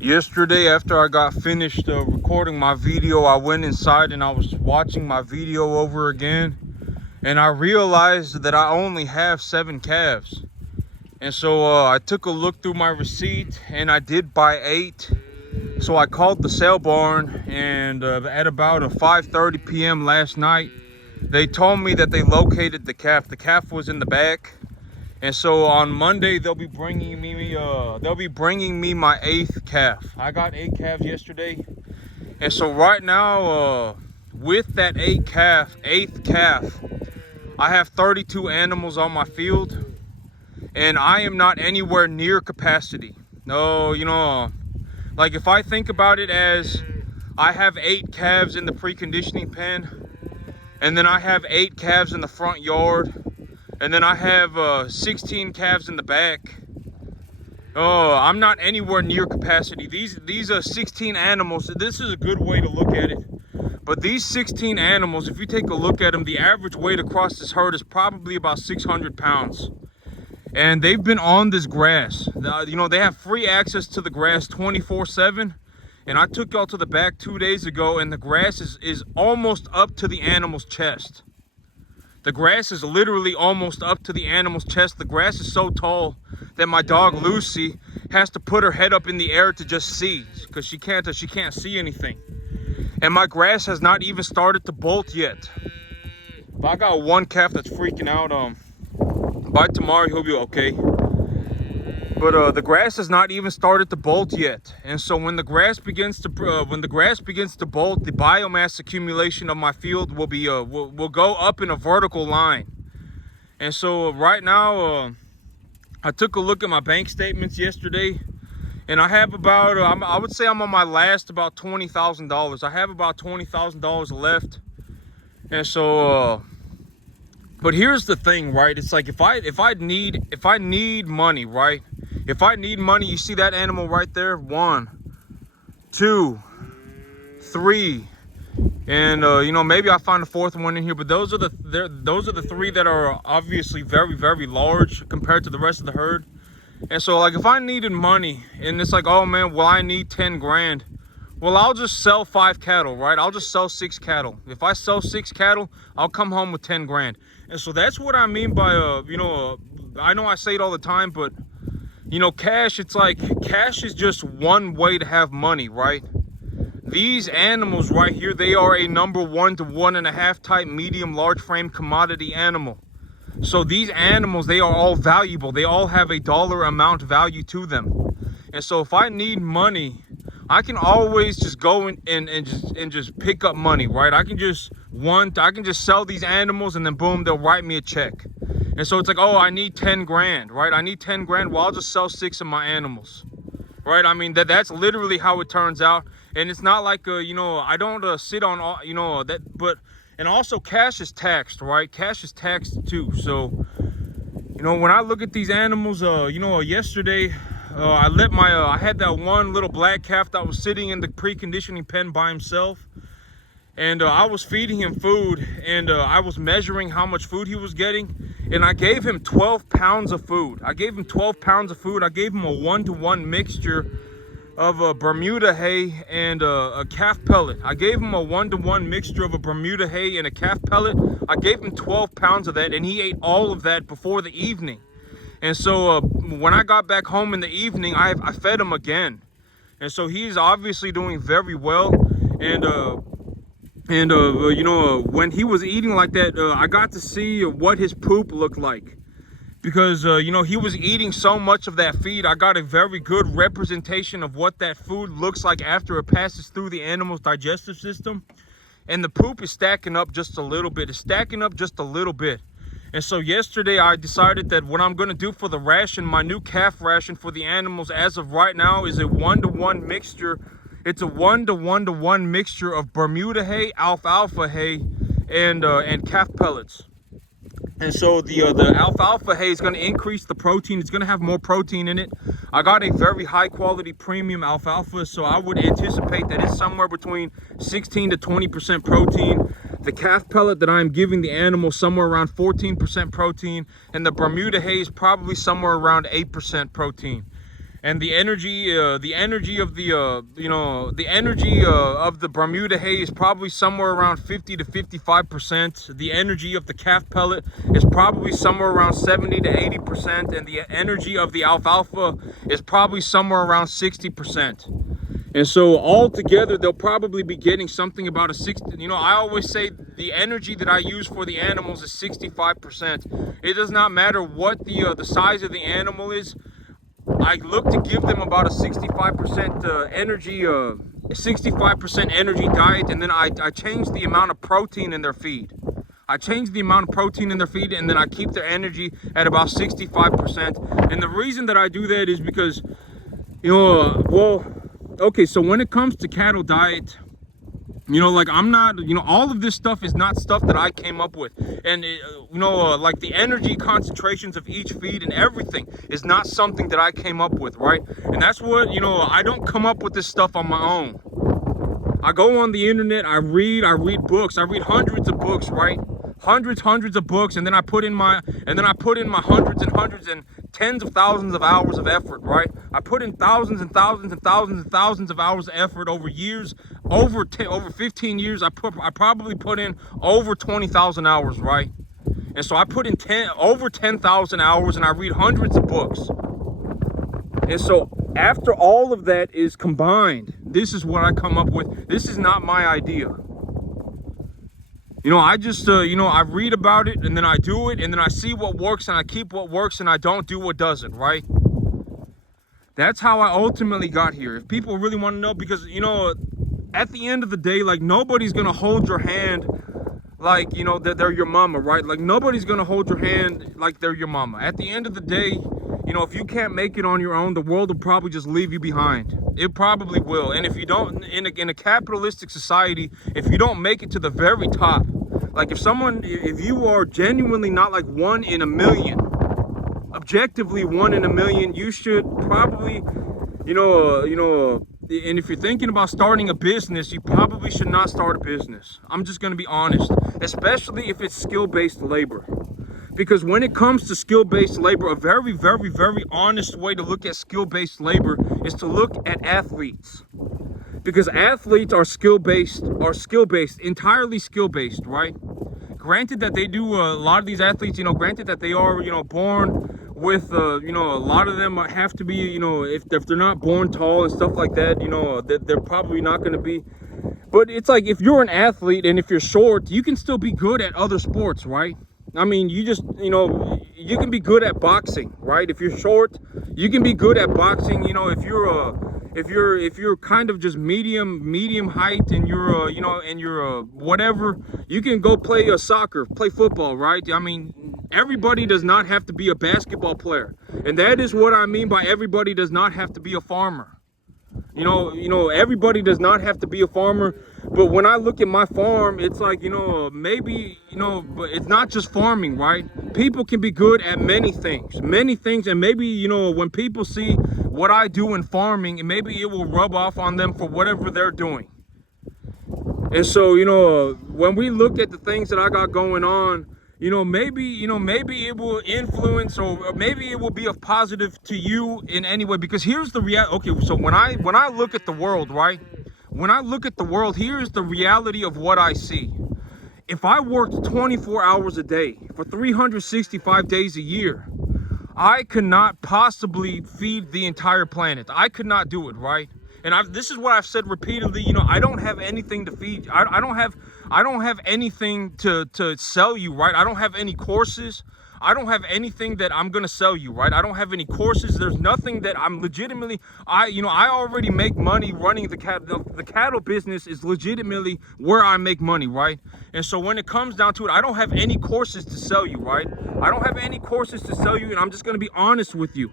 Yesterday, after I got finished recording my video, I went inside and I was watching my video over again, and I realized that I only have 7 calves. And so I took a look through my receipt and I did buy 8. So I called the sale barn, and at about 5:30 p.m. last night, they told me that they located the calf. The calf was in the back. And so on Monday they'll be bringing me my 8th calf. I got 8 calves yesterday, and so right now with that 8th calf, I have 32 animals on my field, and I am not anywhere near capacity. No, like if I think about it as I have 8 calves in the preconditioning pen, and then I have 8 calves in the front yard, and then I have 16 calves in the back. Oh, I'm not anywhere near capacity. These are 16 animals. This is a good way to look at it. But these 16 animals, if you take a look at them, the average weight across this herd is probably about 600 pounds. And they've been on this grass. They have free access to the grass 24/7. And I took y'all to the back 2 days ago, and the grass is almost up to the animal's chest. The grass is literally almost up to the animal's chest. The grass is so tall that my dog Lucy has to put her head up in the air to just see, because she can't see anything. And my grass has not even started to bolt yet. But I got one calf that's freaking out. By tomorrow he'll be okay. But the grass has not even started to bolt yet. And so when the grass begins to bolt, the biomass accumulation of my field will be will go up in a vertical line. And so right now, I took a look at my bank statements yesterday, and I have about I would say I'm on my last about $20,000. I have about $20,000 left. And so but here's the thing, right? It's like if I need money, right? If I need money, you see that animal right there? 1, 2, 3, and maybe I find a 4th one in here. But those are the 3 that are obviously very, very large compared to the rest of the herd. And so, like, if I needed money, and it's like, oh man, well, I need 10 grand. Well, I'll just sell 5 cattle, right? I'll just sell 6 cattle. If I sell 6 cattle, I'll come home with 10 grand. And so that's what I mean by I know I say it all the time, but cash, it's like cash is just one way to have money, right? These animals right here, they are a number 1 to 1.5 type medium large frame commodity animal. So these animals, they are all valuable. They all have a dollar amount value to them. And so if I need money, I can always just go and just pick up money, right? I can just sell these animals, and then boom, they'll write me a check. And so it's like, oh, I need 10 grand, right? I need 10 grand. Well, I'll just sell 6 of my animals, right? I mean, that's literally how it turns out. And it's not like, I don't sit on all, that, but, and also cash is taxed, right? Cash is taxed too. So, when I look at these animals, yesterday, I had that one little black calf that was sitting in the preconditioning pen by himself. And I was feeding him food, and I was measuring how much food he was getting, and I gave him 12 pounds of food. I gave him 12 pounds of food. I gave him a 1-to-1 mixture of a Bermuda hay and a calf pellet. I gave him a 1-to-1 mixture of a Bermuda hay and a calf pellet. I gave him 12 pounds of that, and he ate all of that before the evening. And so when I got back home in the evening, I fed him again. And so he's obviously doing very well. And when he was eating like that, I got to see what his poop looked like. Because, he was eating so much of that feed. I got a very good representation of what that food looks like after it passes through the animal's digestive system. And the poop is stacking up just a little bit. It's stacking up just a little bit. And so yesterday I decided that what I'm going to do for the ration, my new calf ration for the animals as of right now, is a 1-to-1 mixture. It's a 1-to-1 mixture of Bermuda hay, alfalfa hay, and calf pellets. And so the alfalfa hay is going to increase the protein. It's going to have more protein in it. I got a very high quality premium alfalfa, so I would anticipate that it's somewhere between 16 to 20% protein. The calf pellet that I'm giving the animal somewhere around 14% protein, and the Bermuda hay is probably somewhere around 8% protein. and the energy of the the energy of the Bermuda hay is probably somewhere around 50 to 55%. The energy of the calf pellet is probably somewhere around 70 to 80%, and the energy of the alfalfa is probably somewhere around 60%. And so all together, they'll probably be getting something about a 60, I always say the energy that I use for the animals is 65%. It does not matter what the size of the animal is. I look to give them about a 65% energy, 65% energy diet, and then I change the amount of protein in their feed. I change the amount of protein in their feed, and then I keep their energy at about 65%. And the reason that I do that is because, okay, so when it comes to cattle diet, like I'm not, all of this stuff is not stuff that I came up with. And, like the energy concentrations of each feed and everything is not something that I came up with, right? And that's what, I don't come up with this stuff on my own. I go on the internet, I read books, I read hundreds of books, right? Hundreds of books, and then I put in my hundreds and hundreds and tens of thousands of hours of effort, right? I put in thousands and thousands and thousands and thousands of hours of effort over years, over 15 years. I probably put in over 20,000 hours, right? And so I put in over 10,000 hours, and I read hundreds of books. And so after all of that is combined, this is what I come up with. This is not my idea. I just, I read about it, and then I do it, and then I see what works, and I keep what works, and I don't do what doesn't, right? That's how I ultimately got here. If people really want to know, because, at the end of the day, like, nobody's going to hold your hand like, that they're your mama, right? Like, nobody's going to hold your hand like they're your mama. At the end of the day, if you can't make it on your own, the world will probably just leave you behind. It probably will. And if you don't, in a capitalistic society, if you don't make it to the very top, like if you are genuinely not like 1 in a million, objectively 1 in a million, you should probably, and if you're thinking about starting a business, you probably should not start a business. I'm just going to be honest, especially if it's skill-based labor. Because when it comes to skill-based labor, a very, very, very honest way to look at skill-based labor is to look at athletes. Because athletes are skill-based, entirely skill-based, right? Granted that they do, a lot of these athletes, granted that they are, born with, a lot of them have to be, if they're not born tall and stuff like that, they're probably not going to be. But it's like, if you're an athlete and if you're short, you can still be good at other sports, right? I mean, you just, you can be good at boxing, right? If you're short, you can be good at boxing. If you're kind of just medium height, and you're whatever, you can go play soccer, play football, right? I mean, everybody does not have to be a basketball player. And that is what I mean by everybody does not have to be a farmer. Everybody does not have to be a farmer. But when I look at my farm, it's like, maybe, but it's not just farming, right? People can be good at many things. And maybe, when people see what I do in farming, and maybe it will rub off on them for whatever they're doing. And so, when we look at the things that I got going on, maybe it will influence, or maybe it will be of positive to you in any way. Because here's the reality. Okay, so when I look at the world, right? When I look at the world, here's the reality of what I see. If I worked 24 hours a day for 365 days a year, I could not possibly feed the entire planet. I could not do it, right? And this is what I've said repeatedly. I don't have anything to feed. I don't have anything to sell you, right? I don't have any courses. I don't have anything that I'm gonna sell you, right? I don't have any courses. There's nothing that I'm legitimately. I already make money running the cattle business is legitimately where I make money, right? And so when it comes down to it, I don't have any courses to sell you, right? I don't have any courses to sell you, and I'm just gonna be honest with you.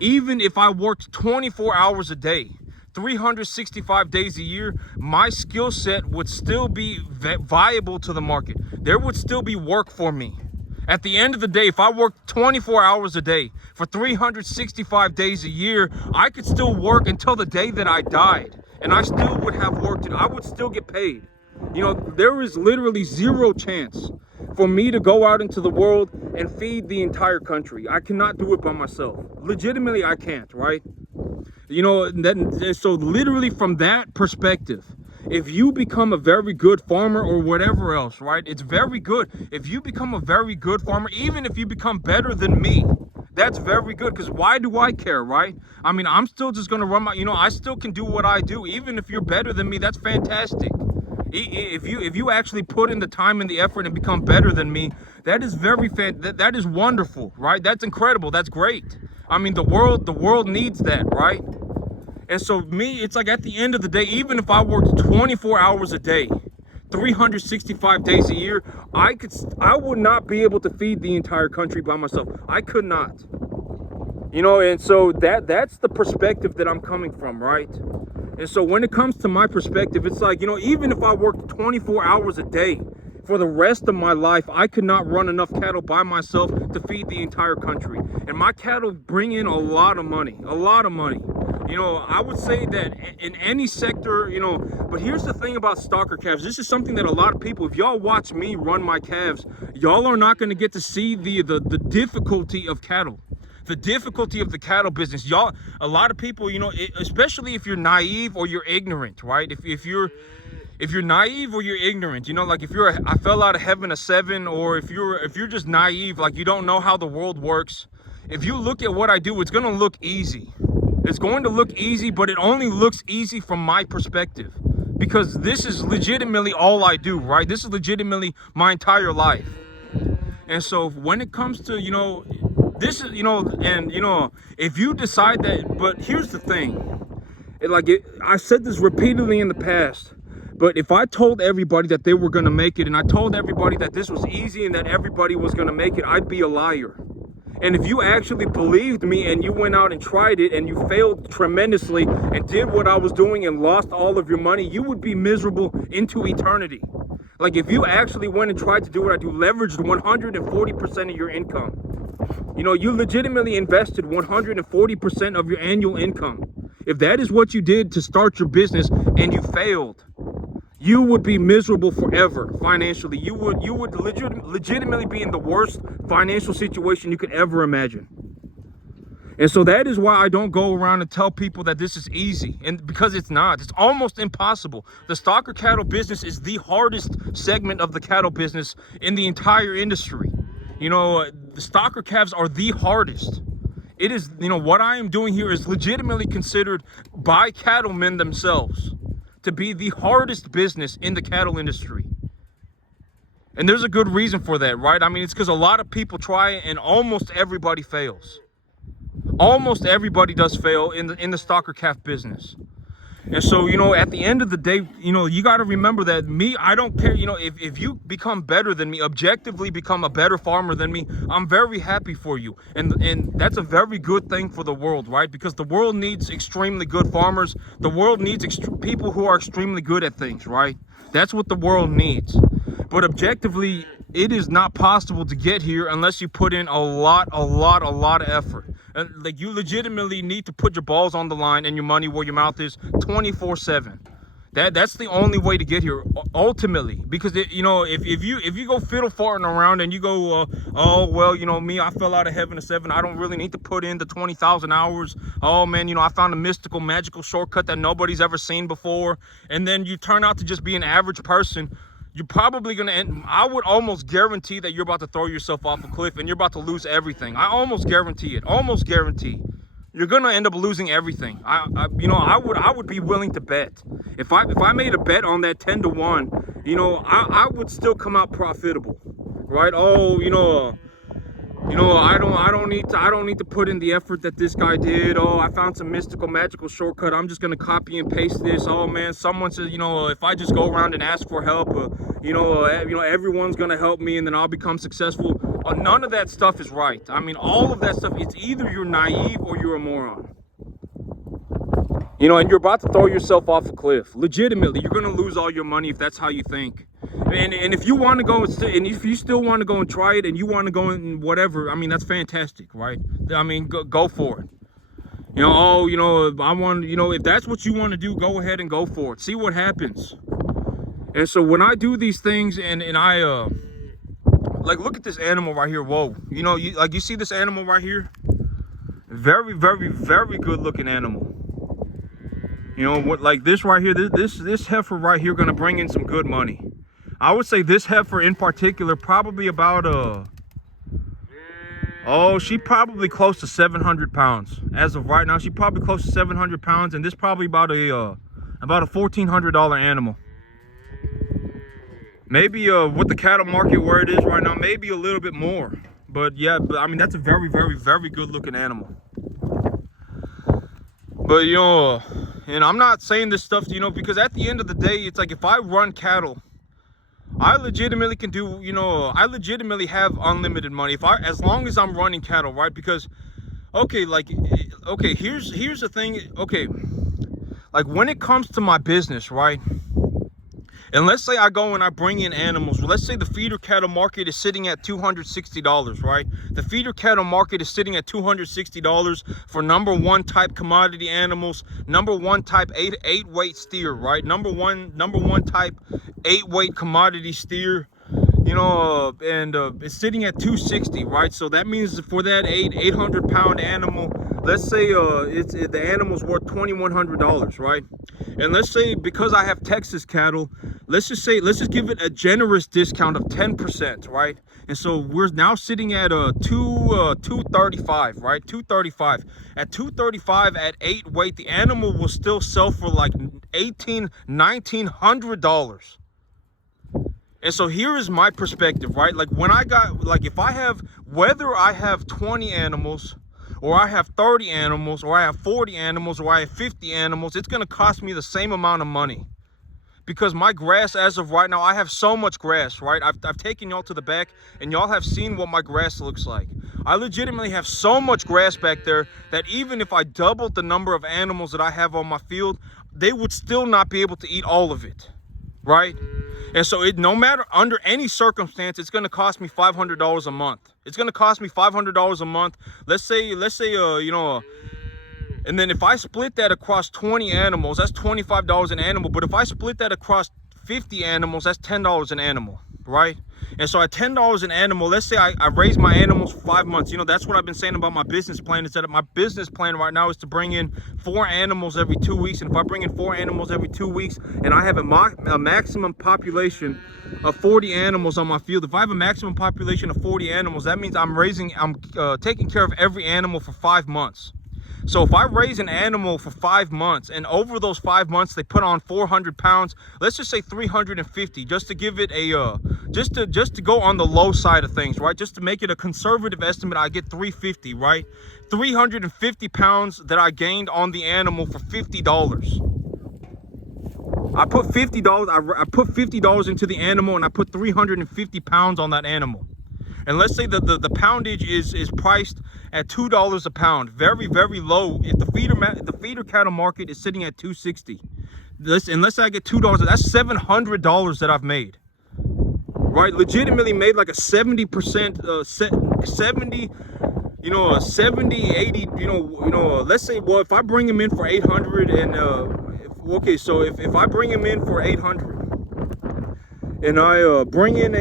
Even if I worked 24 hours a day, 365 days a year, my skill set would still be viable to the market. There would still be work for me. At the end of the day, if I worked 24 hours a day for 365 days a year, I could still work until the day that I died, and I still would have worked, and I would still get paid. There is literally zero chance for me to go out into the world and feed the entire country. I cannot do it by myself. Legitimately, I can't, right? You know, so literally from that perspective, if you become a very good farmer or whatever else, right? It's very good. If you become a very good farmer, even if you become better than me, that's very good. Because why do I care, right? I mean, I'm still just going to run my, you know, I still can do what I do. Even if you're better than me, that's fantastic. If you actually put in the time and the effort and become better than me, that is that is wonderful, right? That's incredible. That's great. I mean, the world needs that, right? And so me, it's like at the end of the day, even if I worked 24 hours a day, 365 days a year, I would not be able to feed the entire country by myself. I could not. You know, and so that's the perspective that I'm coming from, right? And so when it comes to my perspective, it's like, you know, even if I worked 24 hours a day for the rest of my life, I could not run enough cattle by myself to feed the entire country. And my cattle bring in a lot of money, a lot of money. You know, I would say that in any sector, you know, but here's the thing about stocker calves. This is something that a lot of people, if y'all watch me run my calves, y'all are not going to get to see the difficulty of cattle. The difficulty of the cattle business. Y'all, a lot of people, you know, especially if you're naive or you're ignorant, right? If you're naive or you're ignorant, you know, like if you're I fell out of heaven a 7, or if you're just naive, like you don't know how the world works, if you look at what I do, it's going to look easy. It's going to look easy, but it only looks easy from my perspective, because this is legitimately all I do, right? This is legitimately my entire life. And so when it comes to, you know, this is, you know, and, you know, if you decide that, but here's the thing, I've said this repeatedly in the past, but if I told everybody that they were going to make it, and I told everybody that this was easy and that everybody was going to make it, I'd be a liar. And if you actually believed me and you went out and tried it and you failed tremendously and did what I was doing and lost all of your money, you would be miserable into eternity. Like if you actually went and tried to do what I do, leveraged 140% of your income. You know, you legitimately invested 140% of your annual income. If that is what you did to start your business and you failed, you would be miserable forever financially. You would legitimately be in the worst financial situation you could ever imagine. And so that is why I don't go around and tell people that this is easy, and because it's not. It's almost impossible. The stocker cattle business is the hardest segment of the cattle business in the entire industry. You know, the stocker calves are the hardest. It is, you know, what I am doing here is legitimately considered by cattlemen themselves to be the hardest business in the cattle industry. And there's a good reason for that, right? I mean, it's because a lot of people try and almost everybody fails. Almost everybody does fail in the stocker calf business. And so, you know, at the end of the day, you know, you got to remember that me, I don't care. You know, if you become better than me, objectively become a better farmer than me, I'm very happy for you. And that's a very good thing for the world, right? Because the world needs extremely good farmers. The world needs people who are extremely good at things, right? That's what the world needs. But objectively, it is not possible to get here unless you put in a lot of effort. Like, you legitimately need to put your balls on the line and your money where your mouth is 24/7. That's the only way to get here ultimately. Because you know, if you go fiddle farting around and you go, oh well, you know, me, I fell out of heaven a 7, I don't really need to put in the 20,000 hours. Oh man, you know, I found a mystical, magical shortcut that nobody's ever seen before, and then you turn out to just be an average person, you're probably going to end, I would almost guarantee that you're about to throw yourself off a cliff and you're about to lose everything. I almost guarantee it. Almost guarantee. You're going to end up losing everything. You know, I would be willing to bet. If I made a bet on that 10-1, you know, I would still come out profitable. Right? Oh, you know, I don't need to put in the effort that this guy did. Oh, I found some mystical, magical shortcut. I'm just gonna copy and paste this. Oh man, someone says, you know, if I just go around and ask for help, you know, everyone's gonna help me and then I'll become successful. None of that stuff is right. I mean, all of that stuff, it's either you're naive or you're a moron. You know, and you're about to throw yourself off a cliff. Legitimately, you're gonna lose all your money if that's how you think. And if you want to go and if you still want to go and try it and you want to go and whatever, I mean, that's fantastic, right? I mean, go for it. You know, oh, you know, I want, you know, if that's what you want to do, go ahead and go for it. See what happens. And so when I do these things and I, like, look at this animal right here. Whoa. You know, you see this animal right here? Very, very, very good looking animal. You know what, like this right here, this heifer right here gonna bring in some good money. I would say this heifer in particular probably about she probably close to 700 pounds as of right now. She probably close to 700 pounds, and this probably about a $1,400 animal. Maybe with the cattle market where it is right now, maybe a little bit more. But yeah, I mean, that's a very, very, very good looking animal. But you know, and I'm not saying this stuff, you know, because at the end of the day, it's like if I run cattle, I legitimately can do, you know, I legitimately have unlimited money as long as I'm running cattle, right? Because okay, here's the thing. Okay, like when it comes to my business, right? And let's say I go and I bring in animals. Let's say the feeder cattle market is sitting at $260, right? The feeder cattle market is sitting at $260 for number one type commodity animals, number one type eight weight steer, right? Number one type 8-weight commodity steer, you know, and it's sitting at $260, right? So that means for that 800 pound animal, let's say the animal's worth $2,100, right? And let's say because I have Texas cattle, let's just give it a generous discount of 10%, right? And so we're now sitting at $235, right? $235. At $235 at 8 weight, the animal will still sell for like $1,900. And so here is my perspective, right? Like when I got, like if I have, whether I have 20 animals or I have 30 animals or I have 40 animals or I have 50 animals, it's going to cost me the same amount of money. Because my grass, as of right now, I have so much grass, right? I've taken y'all to the back and y'all have seen what my grass looks like. I legitimately have so much grass back there that even if I doubled the number of animals that I have on my field, they would still not be able to eat all of it, right? And so no matter, under any circumstance, it's going to cost me $500 a month. It's going to cost me $500 a month. Let's say, you know, and then if I split that across 20 animals, that's $25 an animal. But if I split that across 50 animals, that's $10 an animal, right? And so at $10 an animal, let's say I raise my animals for 5 months. You know, that's what I've been saying about my business plan, is that my business plan right now is to bring in 4 animals every 2 weeks. And if I bring in 4 animals every 2 weeks and I have a maximum population of 40 animals on my field, if I have a maximum population of 40 animals, that means I'm taking care of every animal for 5 months. So if I raise an animal for 5 months and over those 5 months they put on 400 pounds, let's just say 350, just to give it a just to go on the low side of things, right? Just to make it a conservative estimate, I get 350, right? 350 pounds that I gained on the animal for $50. I put $50. I put $50 into the animal and I put 350 pounds on that animal. And let's say the poundage is priced at $2 a pound, very, very low. If the feeder cattle market is sitting at $260, unless I get $2, that's $700 that I've made, right? Legitimately made like a 70%, 70, you know, 70, 80, you know. Let's say, well, if I bring him in for 800 and okay, so if I bring him in for 800 and I bring in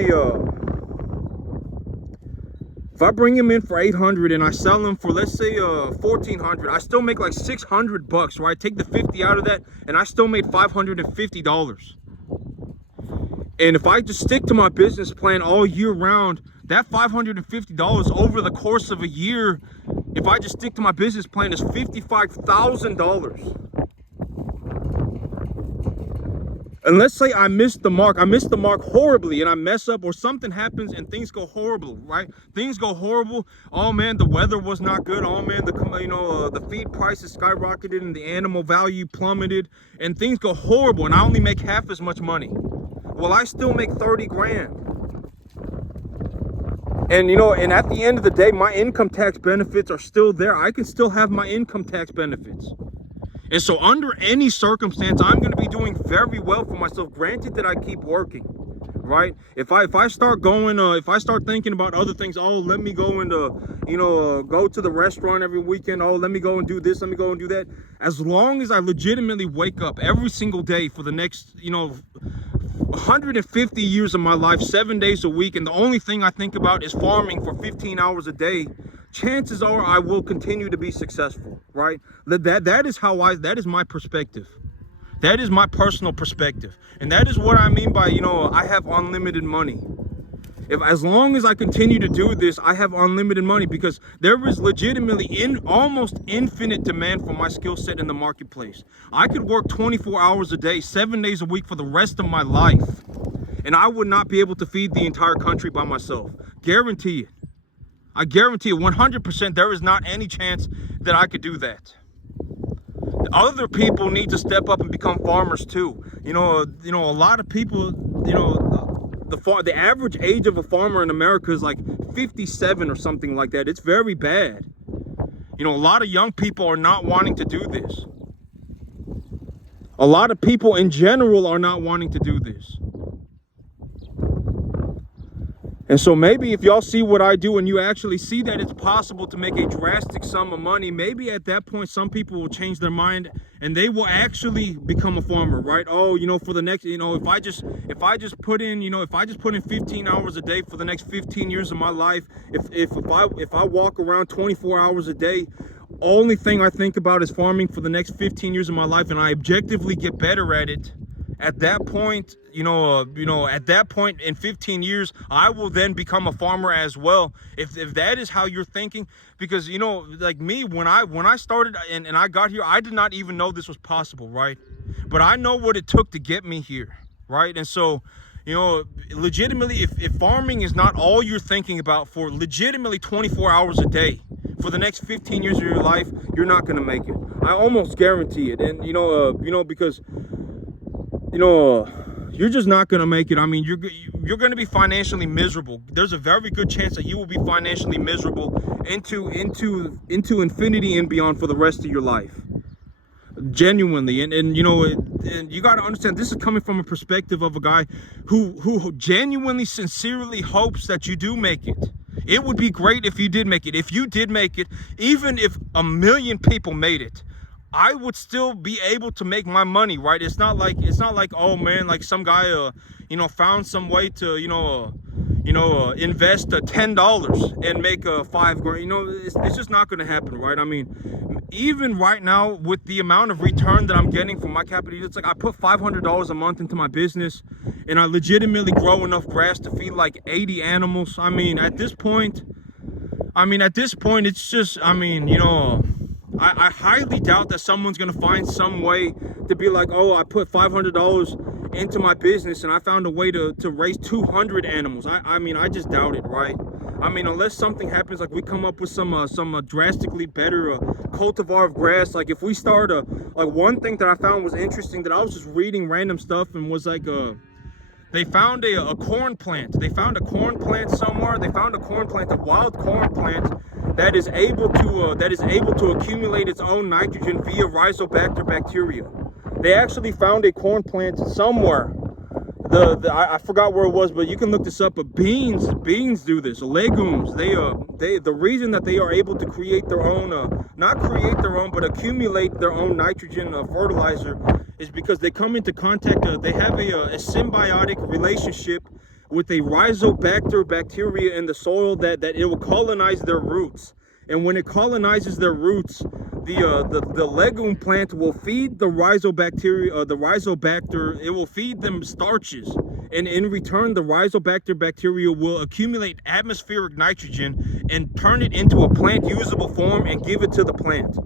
if I bring him in for 800 and I sell him for, let's say, 1,400, I still make like $600, right? Take the 50 out of that, and I still made $550. And if I just stick to my business plan all year round, that $550 over the course of a year, if I just stick to my business plan, is $55,000. And let's say I missed the mark horribly, and I mess up or something happens and things go horrible, right? Things go horrible. Oh man, the weather was not good. Oh man, the feed prices skyrocketed and the animal value plummeted and things go horrible and I only make half as much money. Well, I still make 30 grand. And you know, and at the end of the day, my income tax benefits are still there. I can still have my income tax benefits. And so under any circumstance, I'm going to be doing very well for myself, granted that I keep working, right? If I start going, if I start thinking about other things, oh, let me go and, go to the restaurant every weekend. Oh, let me go and do this. Let me go and do that. As long as I legitimately wake up every single day for the next, 150 years of my life, 7 days a week, and the only thing I think about is farming for 15 hours a day, chances are I will continue to be successful, right? That is my perspective. That is my personal perspective. And that is what I mean by, you know, I have unlimited money. As long as I continue to do this, I have unlimited money, because there is legitimately almost infinite demand for my skill set in the marketplace. I could work 24 hours a day, 7 days a week for the rest of my life, and I would not be able to feed the entire country by myself. Guarantee it. I guarantee it 100%. There is not any chance that I could do that. Other people need to step up and become farmers too. You know, a lot of people, you know, the average age of a farmer in America is like 57 or something like that. It's very bad. You know, a lot of young people are not wanting to do this. A lot of people in general are not wanting to do this. And so maybe if y'all see what I do and you actually see that it's possible to make a drastic sum of money, maybe at that point some people will change their mind and they will actually become a farmer, right? Oh, you know, for the next, you know, if I just put in, you know, if I just put in 15 hours a day for the next 15 years of my life, if I walk around 24 hours a day, only thing I think about is farming for the next 15 years of my life, and I objectively get better at it. At that point, at that point in 15 years, I will then become a farmer as well. If that is how you're thinking, because, you know, like me, when I started and I got here, I did not even know this was possible, right? But I know what it took to get me here, right? And so, you know, legitimately, if farming is not all you're thinking about for legitimately 24 hours a day for the next 15 years of your life, you're not going to make it. I almost guarantee it. And, because you're just not going to make it. I mean, you're going to be financially miserable. There's a very good chance that you will be financially miserable into infinity and beyond for the rest of your life. Genuinely. And you got to understand, this is coming from a perspective of a guy who genuinely, sincerely hopes that you do make it. It would be great if you did make it. If you did make it, even if 1 million people made it, I would still be able to make my money, right? It's not like, oh man, like some guy, found some way to, invest $10 and make $5 grand. It's just not going to happen, right? I mean, even right now with the amount of return that I'm getting from my capital, it's like I put $500 a month into my business, and I legitimately grow enough grass to feed like 80 animals. I mean, at this point, it's just, I highly doubt that someone's going to find some way to be like, oh, I put $500 into my business and I found a way to raise 200 animals. I just doubt it, right? I mean, unless something happens, like we come up with some drastically better cultivar of grass. Like if we start one thing that I found was interesting, that I was just reading random stuff and was like, they found a corn plant. They found a corn plant somewhere. They found a corn plant, a wild corn plant, that is able to accumulate its own nitrogen via Rhizobacter bacteria. They actually found a corn plant somewhere. I forgot where it was, but you can look this up. But beans do this. Legumes, the reason that they are able to create their own, not create their own, but accumulate their own nitrogen fertilizer, is because they come into contact. They have a symbiotic relationship with a Rhizobacter bacteria in the soil that it will colonize their roots. And when it colonizes their roots, the legume plant will feed the Rhizobacter, it will feed them starches. And in return, the Rhizobacter bacteria will accumulate atmospheric nitrogen and turn it into a plant usable form and give it to the plant.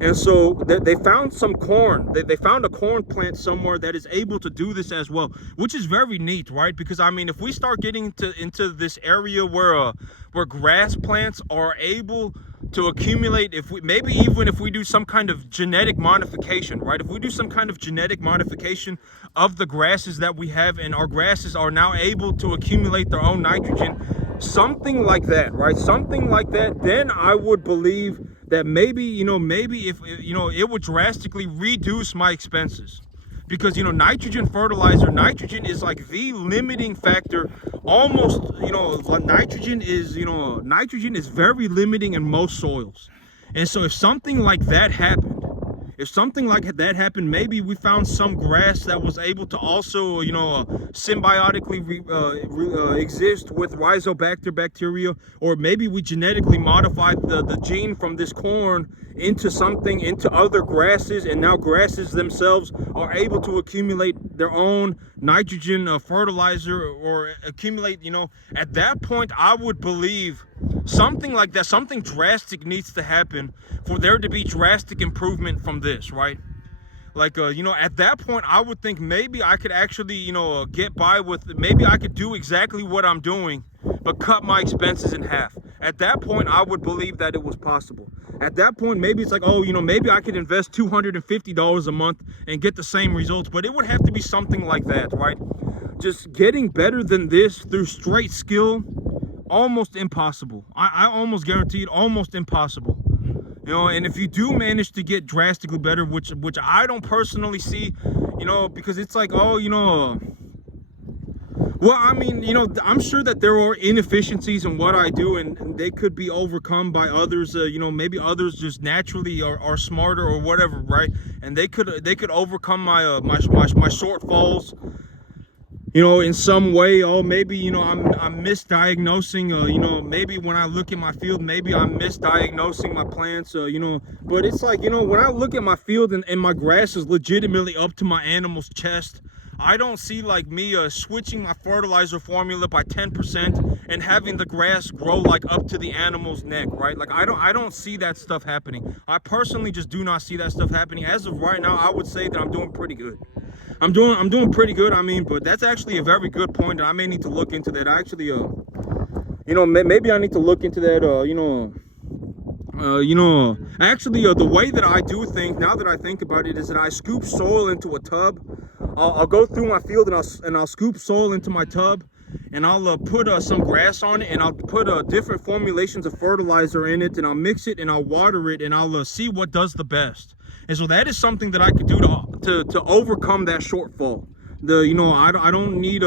And so they found some corn. They found a corn plant somewhere that is able to do this as well, which is very neat, right? Because I mean, if we start getting into this area where grass plants are able to accumulate, if we do some kind of genetic modification, right? If we do some kind of genetic modification of the grasses that we have, and our grasses are now able to accumulate their own nitrogen, something like that, right? Something like that, then I would believe that maybe if it would drastically reduce my expenses. Because nitrogen fertilizer, nitrogen is like the limiting factor. Almost, nitrogen is very limiting in most soils. And so if something like that happened, If something like that happened, maybe we found some grass that was able to also, you know, symbiotically exist with rhizobacter bacteria, or maybe we genetically modified the gene from this corn into something, into other grasses, and now grasses themselves are able to accumulate their own nitrogen fertilizer, or accumulate, you know, at that point I would believe something like that, something drastic needs to happen for there to be drastic improvement from this, right? Like, you know, at that point, I would think maybe I could actually, you know, get by with, maybe I could do exactly what I'm doing, but cut my expenses in half. At that point, I would believe that it was possible. At that point, maybe it's like, oh, you know, maybe I could invest $250 a month and get the same results, but it would have to be something like that, right? Just getting better than this through straight skill, almost impossible. I almost guarantee it, almost impossible. You know, and if you do manage to get drastically better, which I don't personally see, you know, because it's like, oh, you know, well, I mean, you know, I'm sure that there are inefficiencies in what I do, and they could be overcome by others. You know, maybe others just naturally are smarter or whatever, right? And they could overcome my my shortfalls, you know, in some way. Oh, maybe, you know, I'm misdiagnosing, you know, maybe when I look at my field, maybe I'm misdiagnosing my plants, you know. But it's like, you know, when I look at my field and my grass is legitimately up to my animal's chest, I don't see like me switching my fertilizer formula by 10% and having the grass grow like up to the animal's neck, right? Like I don't see that stuff happening. I personally just do not see that stuff happening. As of right now, I would say that I'm doing pretty good. I'm doing pretty good. I mean, but that's actually a very good point. I may need to look into that. Actually, you know, maybe I need to look into that. You know, actually, the way that I do things now that I think about it is that I scoop soil into a tub. I'll go through my field and I'll scoop soil into my tub, and I'll put some grass on it, and I'll put different formulations of fertilizer in it, and I'll mix it and I'll water it, and I'll see what does the best. And so that is something that I could do to overcome that shortfall. You know, I don't need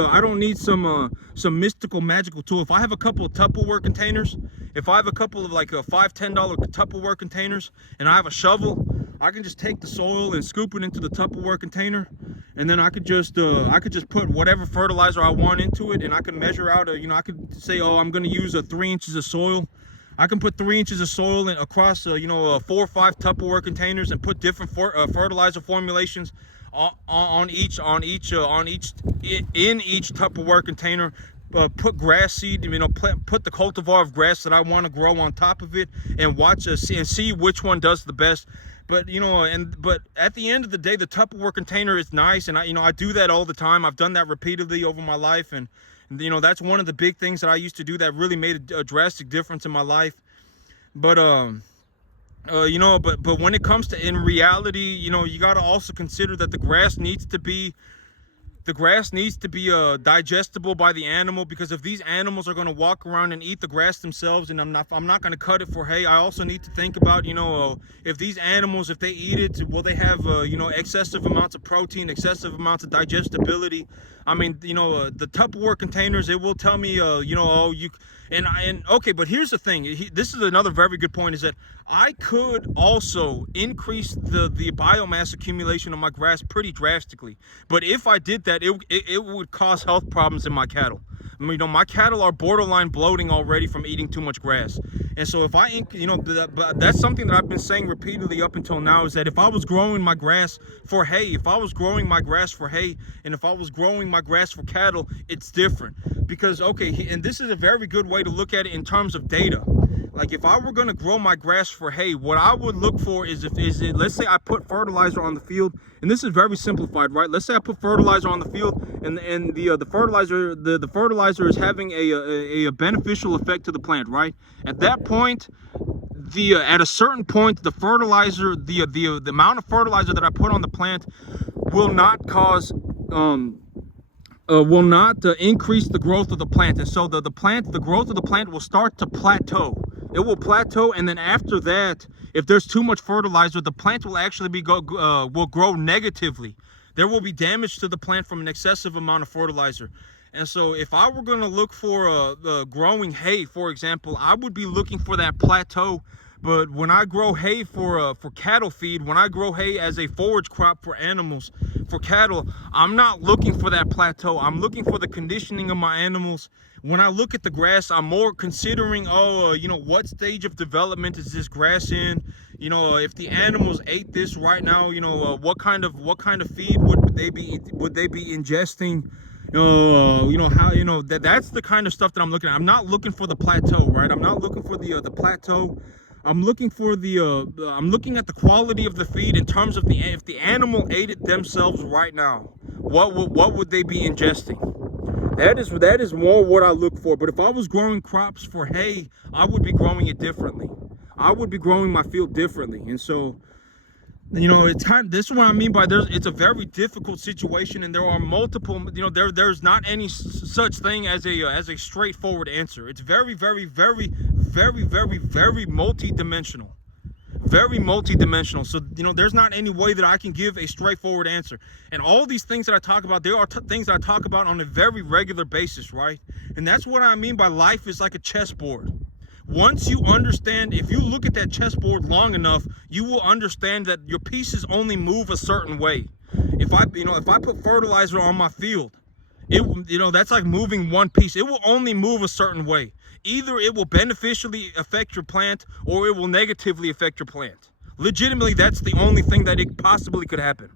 some mystical magical tool. If I have a couple of Tupperware containers, if I have a couple of like $5, $10 Tupperware containers, and I have a shovel, I can just take the soil and scoop it into the Tupperware container, and then I could just put whatever fertilizer I want into it, and I can measure out you know, I could say, oh, I'm going to use 3 inches of soil. I can put 3 inches of soil across, you know, 4 or 5 Tupperware containers, and put different fertilizer formulations in each Tupperware container. Put grass seed, you know, put the cultivar of grass that I want to grow on top of it, and watch and see which one does the best. But you know, but at the end of the day, the Tupperware container is nice, and I do that all the time. I've done that repeatedly over my life, and you know, that's one of the big things that I used to do that really made a drastic difference in my life. But you know, but when it comes to, in reality, you know, you got to also consider that the grass needs to be digestible by the animal, because if these animals are going to walk around and eat the grass themselves, and I'm not going to cut it for hay, I also need to think about, you know, if these animals, if they eat it, will they have you know, excessive amounts of protein, excessive amounts of digestibility? I mean, you know, the Tupperware containers, it will tell me, you know, oh, you, and okay, but here's the thing. This is another very good point, is that I could also increase the biomass accumulation of my grass pretty drastically. But if I did that, it would cause health problems in my cattle. I mean, you know, my cattle are borderline bloating already from eating too much grass. And so if I, you know, that's something that I've been saying repeatedly up until now, is that if I was growing my grass for hay, and if I was growing my grass for cattle, it's different. Because, okay, and this is a very good way to look at it in terms of data. Like, if I were going to grow my grass for hay, what I would look for is let's say I put fertilizer on the field, and this is very simplified, right? Let's say I put fertilizer on the field, and the fertilizer is having a beneficial effect to the plant, right? At that point, at a certain point, the fertilizer, the amount of fertilizer that I put on the plant will not cause increase the growth of the plant, and so the growth of the plant will start to plateau. It will plateau, and then after that, if there's too much fertilizer, the plant will actually will grow negatively. There will be damage to the plant from an excessive amount of fertilizer. And so if I were going to look for growing hay, for example, I would be looking for that plateau But when I grow hay for cattle feed, when I grow hay as a forage crop for animals, for cattle, I'm not looking for that plateau. I'm looking for the conditioning of my animals. When I look at the grass, I'm more considering, you know, what stage of development is this grass in? You know, if the animals ate this right now, you know, what kind of feed would they be ingesting? You know how, you know, that's the kind of stuff that I'm looking at. I'm not looking for the plateau, right? I'm not looking for the plateau. I'm looking for I'm looking at the quality of the feed in terms of if the animal ate it themselves right now, what would they be ingesting? That is more what I look for. But if I was growing crops for hay, I would be growing it differently. I would be growing my field differently. And so, you know, this is what I mean by it's a very difficult situation, and there are multiple, you know, there's not any such thing as a straightforward answer. It's very, very, very, very, very, very multi-dimensional. Very multi-dimensional. So, you know, there's not any way that I can give a straightforward answer. And all these things that I talk about, there are things that I talk about on a very regular basis, right? And that's what I mean by life is like a chessboard. Once you understand, if you look at that chessboard long enough, you will understand that your pieces only move a certain way. If I put fertilizer on my field, that's like moving one piece. It will only move a certain way. Either it will beneficially affect your plant or it will negatively affect your plant. Legitimately, that's the only thing that it possibly could happen.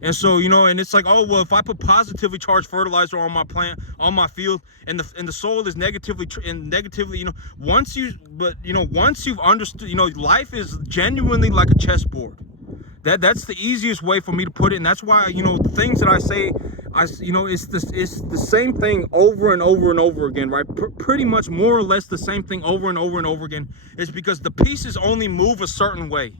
And so, you know, and it's like, oh, well, if I put positively charged fertilizer on my plant, on my field, and the soil is negatively, you know, once you've understood, you know, life is genuinely like a chessboard. That's the easiest way for me to put it. And that's why, you know, the things that I say, you know, it's the same thing over and over and over again, right? Pretty much more or less the same thing over and over and over again. Is because the pieces only move a certain way.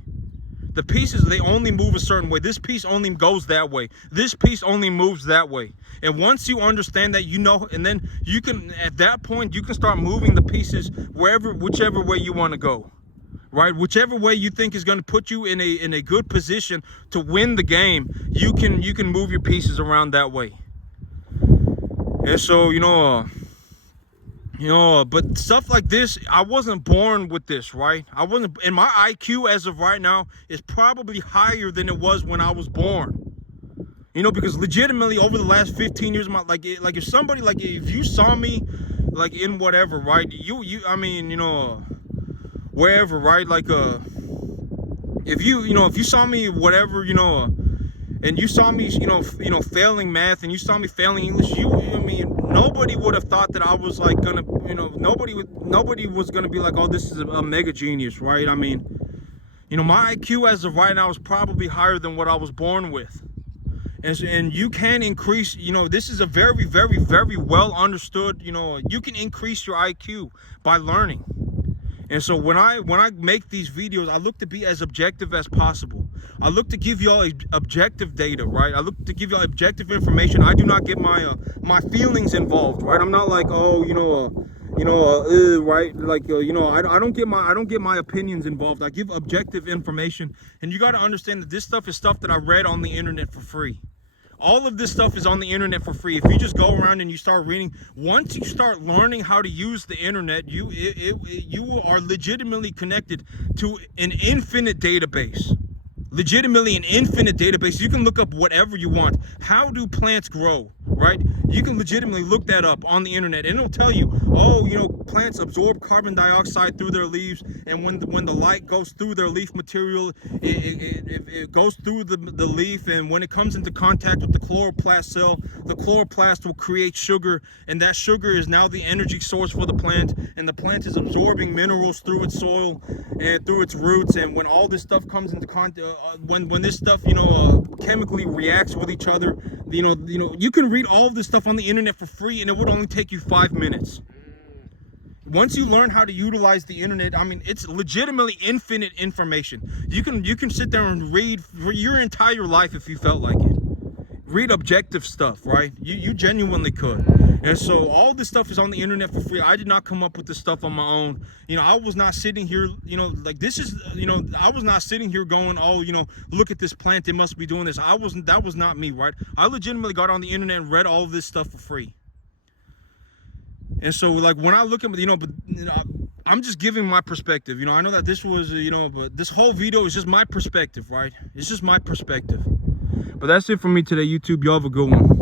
The pieces, they only move a certain way. This piece only goes that way. This piece only moves that way. And once you understand that, you know, and then you can, at that point, you can start moving the pieces whichever way you want to go, right? Whichever way you think is going to put you in a good position to win the game, you can move your pieces around that way. And so, you know, but stuff like this, I wasn't born with this, right? And my IQ as of right now is probably higher than it was when I was born. You know, because legitimately over the last 15 years, like if somebody, like if you saw me, like in whatever, right? I mean, you know, wherever, right? Like, if you saw me, whatever, you know, and you saw me, you know, failing math, and you saw me failing English, I mean, nobody would have thought that I was like gonna, you know, nobody was gonna be like, oh, this is a mega genius, right? I mean, you know, my IQ as of right now is probably higher than what I was born with. And you can increase, you know, this is a very, very, very well understood, you know, you can increase your IQ by learning. And so when I make these videos, I look to be as objective as possible. I look to give y'all objective data, right? I look to give y'all objective information. I do not get my feelings involved, right? I'm not like, oh, right? Like, you know, I don't get my opinions involved. I give objective information, and you got to understand that this stuff is stuff that I read on the internet for free. All of this stuff is on the internet for free. If you just go around and you start reading, once you start learning how to use the internet, you are legitimately connected to an infinite database. Legitimately an infinite database. You can look up whatever you want. How do plants grow, right? You can legitimately look that up on the internet, and it'll tell you, oh, you know, plants absorb carbon dioxide through their leaves, and when the light goes through their leaf material, it goes through the leaf, and when it comes into contact with the chloroplast cell, the chloroplast will create sugar, and that sugar is now the energy source for the plant, and the plant is absorbing minerals through its soil and through its roots. And when all this stuff comes into contact, when this stuff, you know, chemically reacts with each other, you know, you can read all of this stuff on the internet for free, and it would only take you 5 minutes. Once you learn how to utilize the internet, I mean, it's legitimately infinite information. You can sit there and read for your entire life if you felt like it. Read objective stuff, right? You genuinely could. And so all this stuff is on the internet for free. I did not come up with this stuff on my own. You know, I was not sitting here, you know, like this is, you know, I was not sitting here going, oh, you know, look at this plant, it must be doing this. That was not me, right? I legitimately got on the internet and read all of this stuff for free. And so, like, when I look at, you know, I'm just giving my perspective. You know, I know that this was, you know, but this whole video is just my perspective, right? It's just my perspective. But that's it for me today, YouTube. Y'all have a good one.